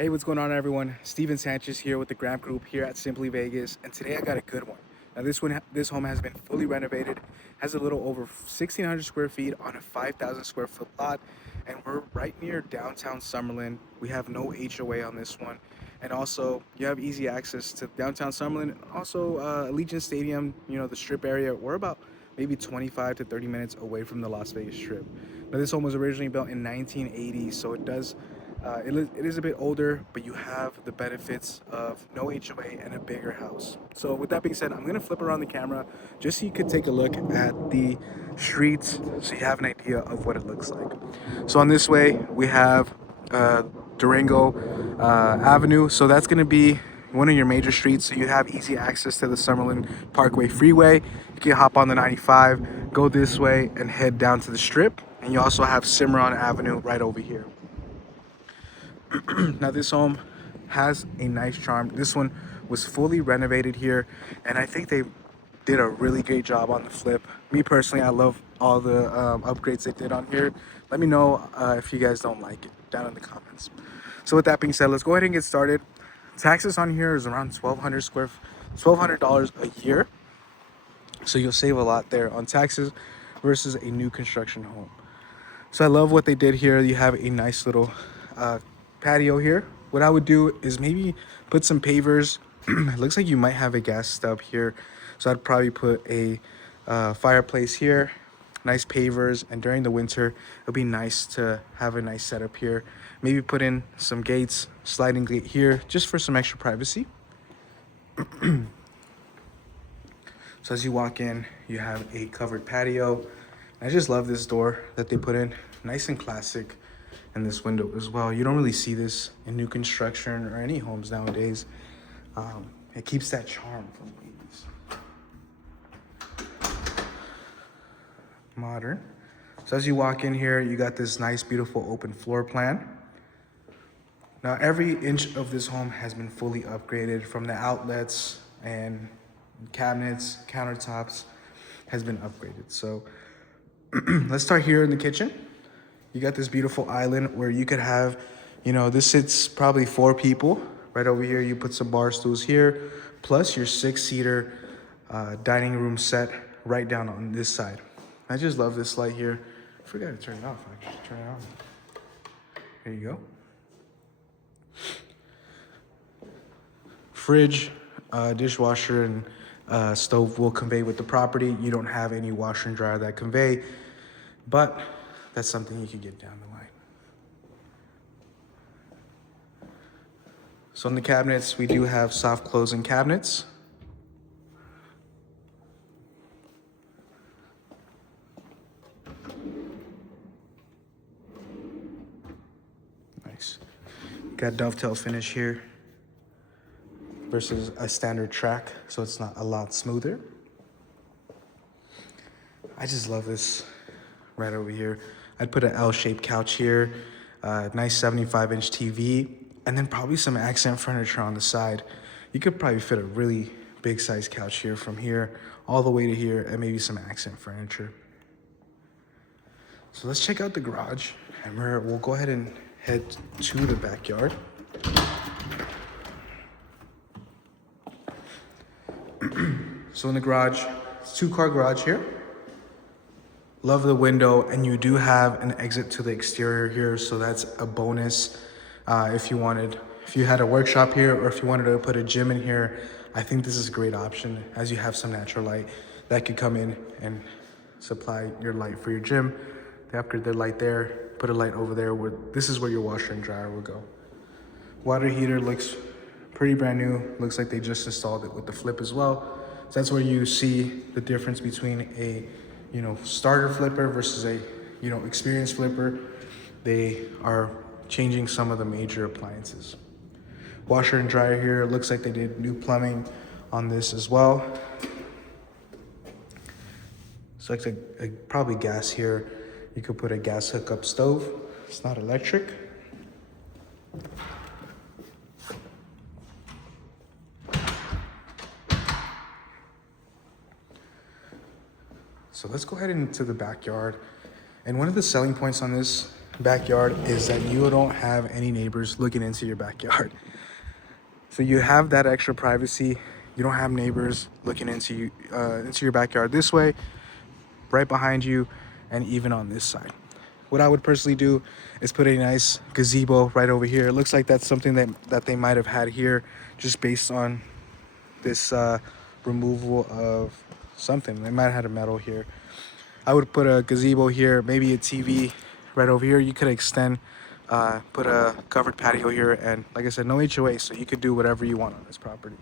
Hey, what's going on, everyone? Steven Sanchez here with the Grant Group here at Simply Vegas, and today I got a good one. Now, this home has been fully renovated, has a little over 1,600 square feet on a 5,000 square foot lot, and we're right near downtown Summerlin. We have no HOA on this one, and also you have easy access to downtown Summerlin, also Allegiant Stadium. The Strip area. We're about maybe 25 to 30 minutes away from the Las Vegas Strip. Now, this home was originally built in 1980, so it is a bit older, but you have the benefits of no HOA and a bigger house. So with that being said, I'm gonna flip around the camera just so you could take a look at the streets, so you have an idea of what it looks like. So on this way, we have Durango Avenue. So that's gonna be one of your major streets. So you have easy access to the Summerlin Parkway Freeway. You can hop on the 95, go this way, and head down to the Strip. And you also have Cimarron Avenue right over here. Now, this home has a nice charm. This one was fully renovated here, and I think they did a really great job on the flip. Me personally, I love all the upgrades they did on here. Let me know if you guys don't like it down in the comments. So with that being said, let's go ahead and get started. Taxes on here is around $1,200 a year, so you'll save a lot there on taxes versus a new construction home. So I love what they did here. You have a nice little patio here. What I would do is maybe put some pavers. It looks like you might have a gas stub here, so I'd probably put a fireplace here, nice pavers, and during the winter it'll be nice to have a nice setup here. Maybe put in some gates, sliding gate here, just for some extra privacy. So as you walk in, you have a covered patio. I just love this door that they put in, nice and classic. And this window as well. You don't really see this in new construction or any homes nowadays. It keeps that charm from ladies. Modern. So as you walk in here, you got this nice, beautiful open floor plan. Now, every inch of this home has been fully upgraded, from the outlets and cabinets, countertops has been upgraded. So let's start here in the kitchen. You got this beautiful island where you could have, this sits probably 4 people. Right over here, you put some bar stools here, plus your 6-seater dining room set right down on this side. I just love this light here. I forgot to turn it off, actually. Turn it on. There you go. Fridge, dishwasher, and stove will convey with the property. You don't have any washer and dryer that convey, but that's something you could get down the line. So in the cabinets, we do have soft closing cabinets. Nice. Got dovetail finish here versus a standard track, so it's not a lot smoother. I just love this right over here. I'd put an L-shaped couch here, nice 75-inch TV, and then probably some accent furniture on the side. You could probably fit a really big size couch here from here all the way to here, and maybe some accent furniture. So let's check out the garage, and we'll go ahead and head to the backyard. So in the garage, it's a 2-car garage here. Love the window, and you do have an exit to the exterior here, so that's a bonus. If you had a workshop here, or if you wanted to put a gym in here, I think this is a great option, as you have some natural light that could come in and supply your light for your gym. They upgrade their light there, put a light over there. This is where your washer and dryer will go. Water heater looks pretty brand new. Looks like they just installed it with the flip as well. So that's where you see the difference between a starter flipper versus a experienced flipper. They are changing some of the major appliances. Washer and dryer here, looks like they did new plumbing on this as well. So it's probably gas here. You could put a gas hookup stove. It's not electric. So let's go ahead into the backyard. And one of the selling points on this backyard is that you don't have any neighbors looking into your backyard. So you have that extra privacy. You don't have neighbors looking into your backyard this way, right behind you, and even on this side. What I would personally do is put a nice gazebo right over here. It looks like that's something that they might have had here, just based on this removal of something. They might have had a metal here. I would put a gazebo here, maybe a TV right over here. You could extend, put a covered patio here, and like I said, no HOA, so you could do whatever you want on this property.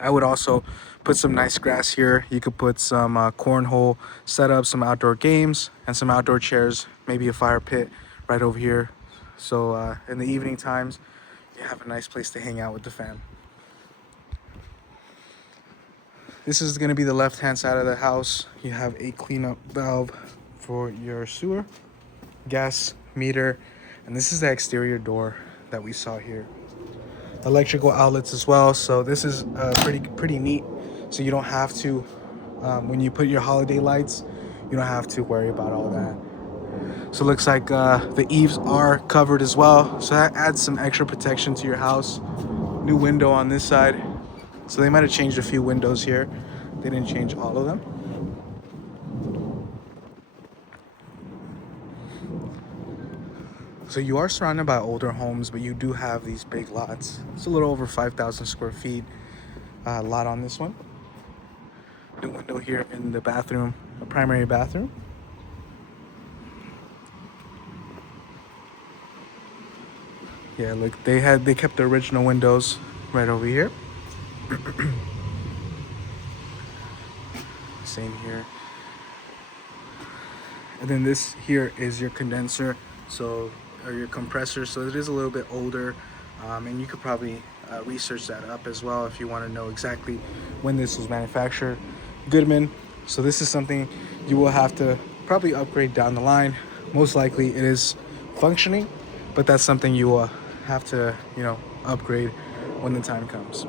I would also put some nice grass here. You could put some cornhole setup, some outdoor games, and some outdoor chairs, maybe a fire pit right over here. So in the evening times, you have a nice place to hang out with the fam. This is going to be the left-hand side of the house. You have a cleanup valve for your sewer, gas meter, and this is the exterior door that we saw here. Electrical outlets as well, so this is pretty neat. So you don't have to, when you put your holiday lights, you don't have to worry about all that. So it looks like the eaves are covered as well, so that adds some extra protection to your house. New window on this side, so they might have changed a few windows here. They didn't change all of them. So you are surrounded by older homes, but you do have these big lots. It's a little over 5,000 square feet lot on this one. New window here in the bathroom, a primary bathroom. Yeah, look, they kept the original windows right over here. Same here. And then this here is your condenser, or your compressor. So it is a little bit older, and you could probably research that up as well if you want to know exactly when this was manufactured. Goodman. So this is something you will have to probably upgrade down the line. Most likely it is functioning, but that's something you will have to, upgrade when the time comes.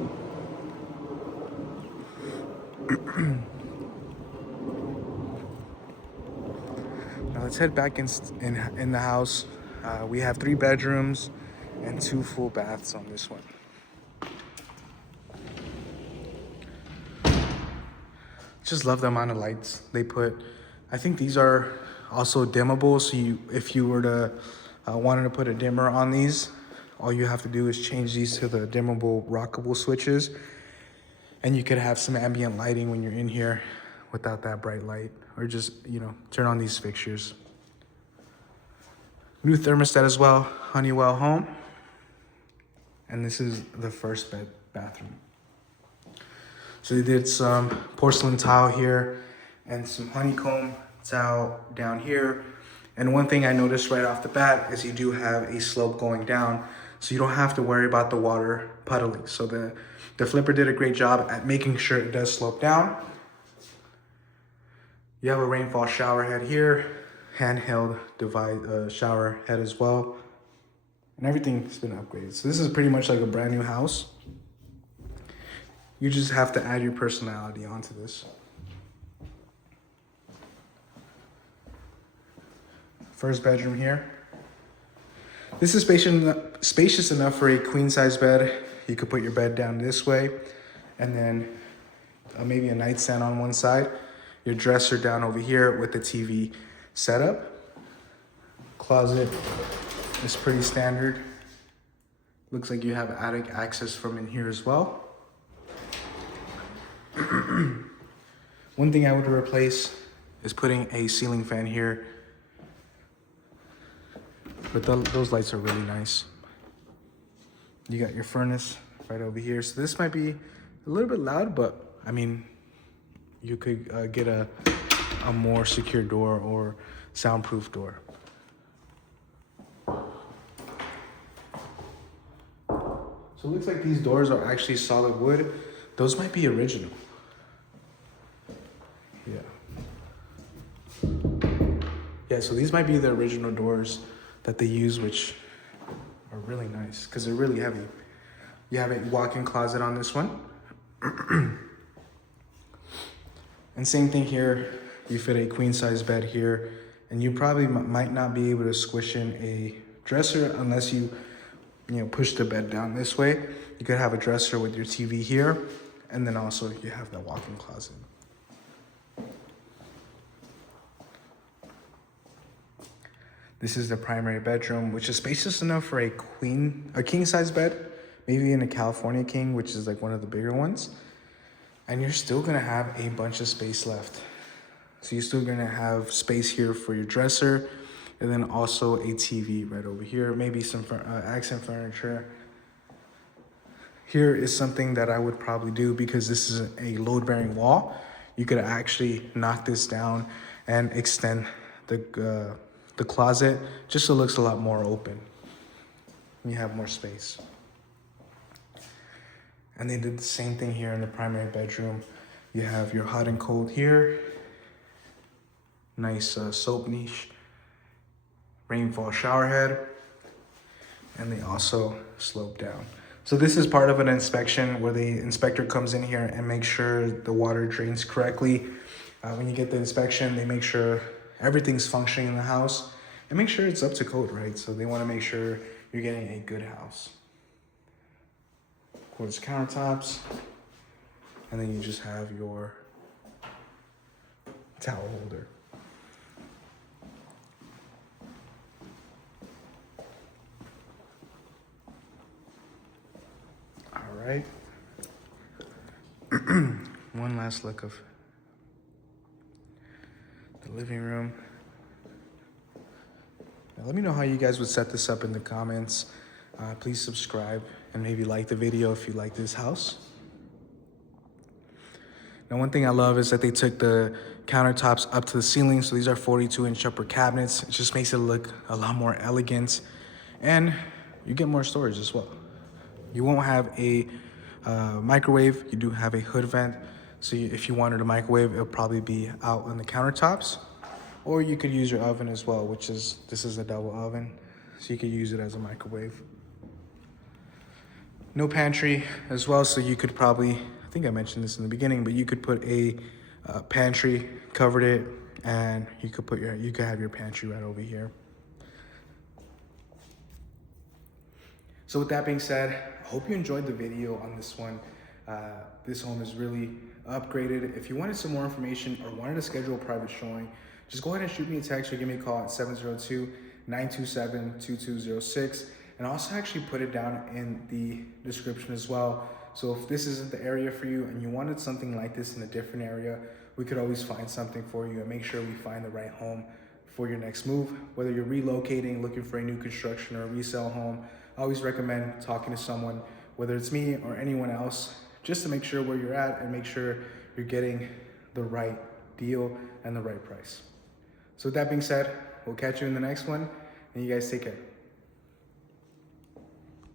Now let's head back in the house. We have 3 bedrooms and 2 full baths on this one. Just love the amount of lights they put. I think these are also dimmable, so if you were to wanted to put a dimmer on these, all you have to do is change these to the dimmable rockable switches, and you could have some ambient lighting when you're in here without that bright light, or just turn on these fixtures. New thermostat as well, Honeywell Home, and this is the first bathroom. So they did some porcelain tile here and some honeycomb tile down here. And one thing I noticed right off the bat is you do have a slope going down, so you don't have to worry about the water puddling. So the flipper did a great job at making sure it does slope down. You have a rainfall shower head here, handheld shower head as well. And everything's been upgraded. So this is pretty much like a brand new house. You just have to add your personality onto this. First bedroom here. This is spacious enough for a queen size bed. You could put your bed down this way, and then maybe a nightstand on one side. Your dresser down over here with the TV setup. Closet is pretty standard. Looks like you have attic access from in here as well. One thing I would replace is putting a ceiling fan here, but those lights are really nice. You got your furnace right over here, so this might be a little bit loud, but I mean, you could get a more secure door or soundproof door. So it looks like these doors are actually solid wood. Those might be original. Yeah, so these might be the original doors that they use, which are really nice because they're really heavy. You have a walk-in closet on this one. And same thing here, you fit a queen size bed here And you probably might not be able to squish in a dresser unless you push the bed down this way. You could have a dresser with your TV here, and then also you have that walk-in closet. This is the primary bedroom, which is spacious enough for a king size bed, maybe in a California king, which is like one of the bigger ones. And you're still gonna have a bunch of space left. So you're still gonna have space here for your dresser, and then also a TV right over here, maybe some accent furniture. Here is something that I would probably do because this is a load-bearing wall. You could actually knock this down and extend the closet just so it looks a lot more open. You have more space. And they did the same thing here in the primary bedroom. You have your hot and cold here. Nice soap niche. Rainfall shower head. And they also slope down. So this is part of an inspection where the inspector comes in here and makes sure the water drains correctly. When you get the inspection, they make sure everything's functioning in the house and make sure it's up to code, right? So they want to make sure you're getting a good house. Quartz countertops, and then you just have your towel holder. All right. One last look of the living room. Now, let me know how you guys would set this up in the comments. Please subscribe and maybe like the video if you like this house. Now, one thing I love is that they took the countertops up to the ceiling. So these are 42-inch upper cabinets. It just makes it look a lot more elegant, and you get more storage as well. You won't have a microwave. You do have a hood vent. So if you wanted a microwave, it'll probably be out on the countertops. Or you could use your oven as well, this is a double oven. So you could use it as a microwave. No pantry as well, so you could probably, I think I mentioned this in the beginning, but you could put a pantry, covered it, and you could have your pantry right over here. So with that being said, I hope you enjoyed the video on this one. This home is really upgraded. If you wanted some more information or wanted to schedule a private showing, just go ahead and shoot me a text or give me a call at 702-927-2206. And I'll also actually put it down in the description as well. So if this isn't the area for you and you wanted something like this in a different area, we could always find something for you and make sure we find the right home for your next move. Whether you're relocating, looking for a new construction or a resale home, I always recommend talking to someone, whether it's me or anyone else, just to make sure where you're at and make sure you're getting the right deal and the right price. So with that being said, we'll catch you in the next one, and you guys take care.